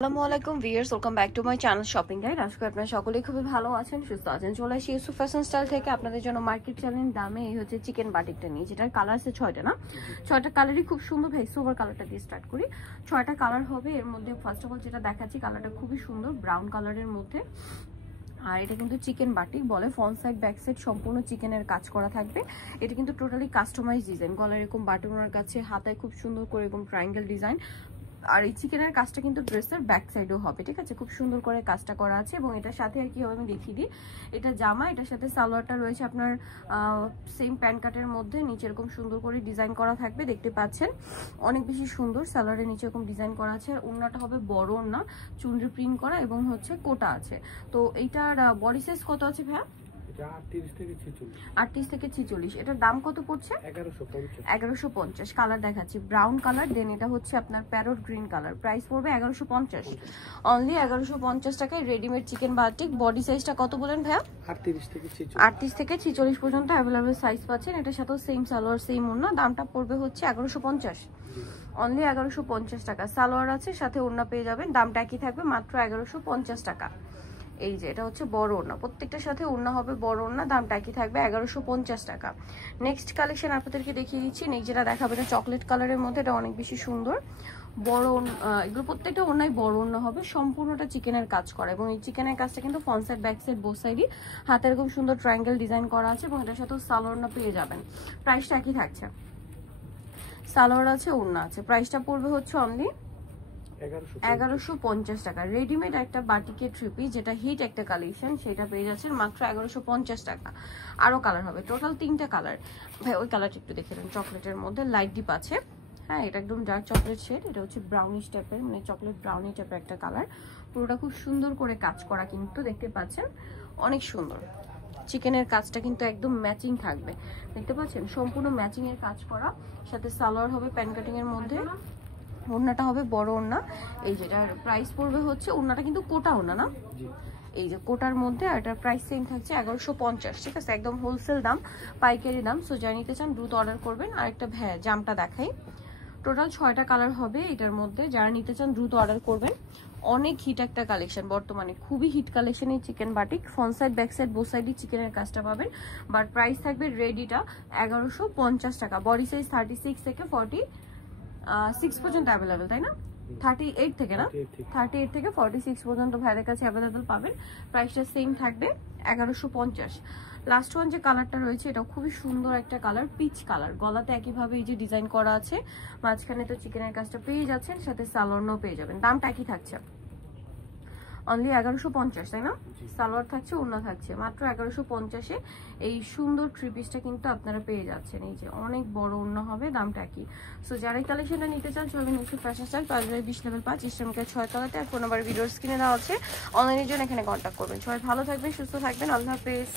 আসসালামু আলাইকুম viewers, welcome back to my channel shopping guide. আজকে আপনারা সকলেই খুবই ভালো আছেন, সুস্থ আছেন। চলে আসি ইউসুফ ফ্যাশন স্টাইল থেকে আপনাদের জন্য মার্কেট চ্যালেঞ্জ দামে এই হচ্ছে চিকেন বাটিকটা নিয়ে, যেটার কালার আছে 6টা না, 6টা কালারই খুব সুন্দর। ভাই সোভার কালারটা দিয়ে স্টার্ট করি। 6টা কালার হবে, এর মধ্যে ফার্স্ট অফ অল যেটা দেখাচ্ছি কালারটা খুবই সুন্দর, ব্রাউন কালারের মধ্যে। আর এটা কিন্তু চিকেন বাটিক বলে, ফ্রন্ট সাইড ব্যাক সাইড সম্পূর্ণ চিকেনের কাজ করা থাকবে। এটা কিন্তু টোটালি কাস্টমাইজ ডিজাইন, গলার এরকম বাটনের কাছে, হাতায় খুব সুন্দর করে এরকম ট্রায়াঙ্গেল ডিজাইন। আর এই চিকেনের কাজটা কিন্তু ড্রেসের ব্যাক সাইডেও হবে, ঠিক আছে, খুব সুন্দর করে কাজটা করা আছে। এবং এটার সাথে আর কি হবে আমি দেখিয়ে দিই, এটা জামা, এটার সাথে সালোয়ারটা রয়েছে আপনার সেম প্যান্ট কাটের মধ্যে, নিচে এরকম সুন্দর করে ডিজাইন করা থাকবে, দেখতে পাচ্ছেন অনেক বেশি সুন্দর। সালোয়ারের নিচে এরকম ডিজাইন করা আছে। আর ওড়নাটা হবে বড় ওড়না, চুনরি প্রিন্ট করা এবং হচ্ছে কোটা আছে। তো এইটার বডি সাইজ কত আছে ভাইয়া? 38 থেকে 46। এটার দাম কত পড়ছে? 1150। কালার দেখাচ্ছি ব্রাউন কালার, দেন এটা হচ্ছে আপনার প্যারট গ্রিন কালার। প্রাইস পড়বে 1150, অনলি 1150 টাকায় রেডিমেড চিকেন বাটিক। বডি সাইজটা কত বলেন ভাইয়া? 38 থেকে 46 পর্যন্ত অ্যাভেলেবল সাইজ পাচ্ছেন। এটার সাথেও সেম সালোয়ার সেম ওড়না, দামটা পড়বে হচ্ছে 1150, অনলি 1150 টাকা। সালোয়ার আছে, সাথে ওড়না পেয়ে যাবেন, দামটা একই থাকবে, মাত্র 1150 টাকা। এই যে এটা হচ্ছে বড় ওড়না, প্রত্যেকটার সাথে ওড়না হবে বড় ওড়না, দামটা একই থাকবে 1150 টাকা। নেক্সট কালেকশন আপনাদেরকে দেখিয়ে দিচ্ছি। নেক্সট যেটা দেখাবো এটা চকলেট কালারের মধ্যে, এটা অনেক বেশি সুন্দর। বড় এগুলো প্রত্যেকটা ওড়নায় বড় ওড়না হবে, সম্পূর্ণটা চিকেনের কাজ করা। এবং এই চিকেনের কাজটা কিন্তু front side back side both সাইডই হাতে এরকম সুন্দর ট্রায়াঙ্গেল ডিজাইন করা আছে। এবং এটার সাথে সালোয়ার ওড়না পেয়ে যাবেন, প্রাইসটা একই থাকছে। সালোয়ার আছে, ওড়না আছে, প্রাইসটা পড়বে হচ্ছে অনলি 1150 টাকা। রেডিমেড একটা বাটিকের থ্রি পিস, যেটা হিট একটা কালেকশন, সেটা পেয়ে যাচ্ছেন মাত্র 1150 টাকা। আরো কালার হবে, টোটাল 3টা কালার। ভাই ওই কালারটা একটু দেখে নেন, চকলেটের মধ্যে লাইট ডিপ আছে। হ্যাঁ, এটা একদম ডার্ক চকলেট শেড, এটা হচ্ছে ব্রাউনিশ টাইপের, মানে চকলেট ব্রাউনি টাইপের একটা কালার। পুরোটা খুব সুন্দর করে কাজ করা, কিন্তু দেখতে পাচ্ছেন অনেক সুন্দর। চিকেনের কাজটা কিন্তু একদম ম্যাচিং থাকবে, দেখতে পাচ্ছেন সম্পূর্ণ ম্যাচিং এর কাজ করা। সাথে সালোয়ার হবে প্যান কাটিং এর মধ্যে, ওড়নাটা হবে বড় ওড়না। এই যেটার প্রাইস পড়বে হচ্ছে, ওড়নাটা কিন্তু কোটা ওড়না না, এই যে কোটার মধ্যে। আর এটার প্রাইস সেম থাকছে 1150, ঠিক আছে, একদম হোলসেল দাম, পাইকারি দাম। সো যারা নিতে চান দ্রুত অর্ডার করবেন। আর একটা জামটা দেখাই, টোটাল 6টা কালার হবে এটার মধ্যে, যারা নিতে চান দ্রুত অর্ডার করবেন। অনেক হিট একটা কালেকশন, বর্তমানে খুবই হিট কালেকশন এই chikan batik. Front side back side both সাইডই চিকেনের কাজটা পাবেন। বাট প্রাইস থাকবে রেডিটা 1150 টাকা। বডি সাইজ 36 থেকে 46 পর্যন্ত অ্যাভেলেবেল, তাই না? 38 থেকে না, 38 থেকে 46 পর্যন্ত ভাইয়ের কাছে অ্যাভেলেবেল পাবেন। প্রাইসটা সেম থাকবে 1150। লাস্ট ওয়ান যে কালারটা রয়েছে, এটা খুবই সুন্দর একটা কালার, পিচ কালার। গলাতে একইভাবে এই যে ডিজাইন করা আছে, মাঝখানে তো চিকেনের কাজটা পেয়ে যাচ্ছেন, সাথে সালোয়ারও পেয়ে যাবেন, দামটা একই থাকছে, অনলি 1150, তাই না? সালোয়ার থাকছে, ওড়না থাকছে, মাত্র 1150-এ এই সুন্দর থ্রি পিসটা কিন্তু আপনারা পেয়ে যাচ্ছেন। এই যে অনেক বড় ওড়না হবে, দামটা কি। সো যারা এই কালেকশনটা নিতে চান চলবেন ইউসুফ ফ্যাশন স্টাইল, 5/20 লেভেল 5 ইস্টার্নকে 6 তলাতে। আর ফোন নাম্বার ভিডিওর স্ক্রিনে দেওয়া আছে, অনলাইনের জন্য এখানে কন্ট্যাক্ট করবেন। সবাই ভালো থাকবেন, সুস্থ থাকবেন, আল্লাহ হাফেজ।